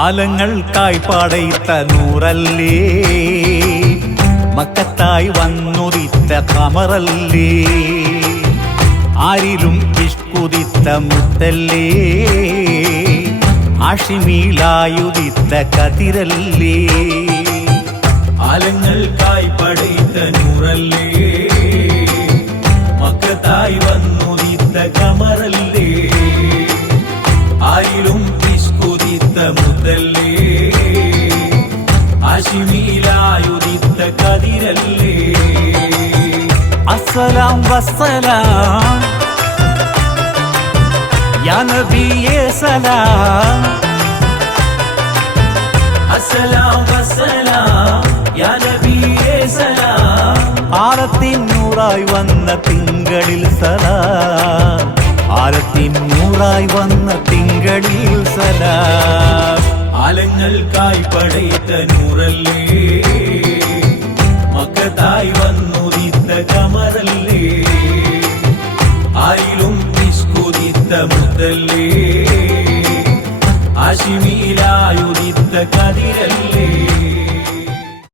ആലങ്ങൾക്കായി പടയിത്ത നൂറല്ലേ, മക്കത്തായി വന്നുദിത്ത കമറല്ലേ, ആരിലും ഇഷ്കുദിത്ത മുത്തല്ലേ, ആഷിമീലായുദിത്ത കതിരല്ലേ. ആലങ്ങൾക്കായി പടയിത്ത നൂറല്ലേ, മക്കത്തായി വന്നുദിത്ത കമറല്ലേ, ആരിലും ഇഷ്കുദിത്ത മുത്തല്ലേ, ആഷിമീലായുദിത്ത കതിരല്ലേ. അസ്സലാം വസ്സലാം യാ നബിയേ സലാം, അസ്സലാം വസ്സലാം യാ നബിയേ സലാം. ആരത്തിൻ നൂറായി വന്ന തിങ്കളിൽ സലാം, ആരത്തിൻ നൂറായി വന്ന തിങ്കളിൽ സലാം. ആലങ്ങൾക്കായി പടയിത്ത നൂറല്ലേ, മക്കത്തായി വന്നുദിത്ത കമറല്ലേ, ആരിലും നിഷ്കുദിത്ത മുത്തല്ലേ, ആഷിമീലായുദിത്ത കതിരല്ലേ.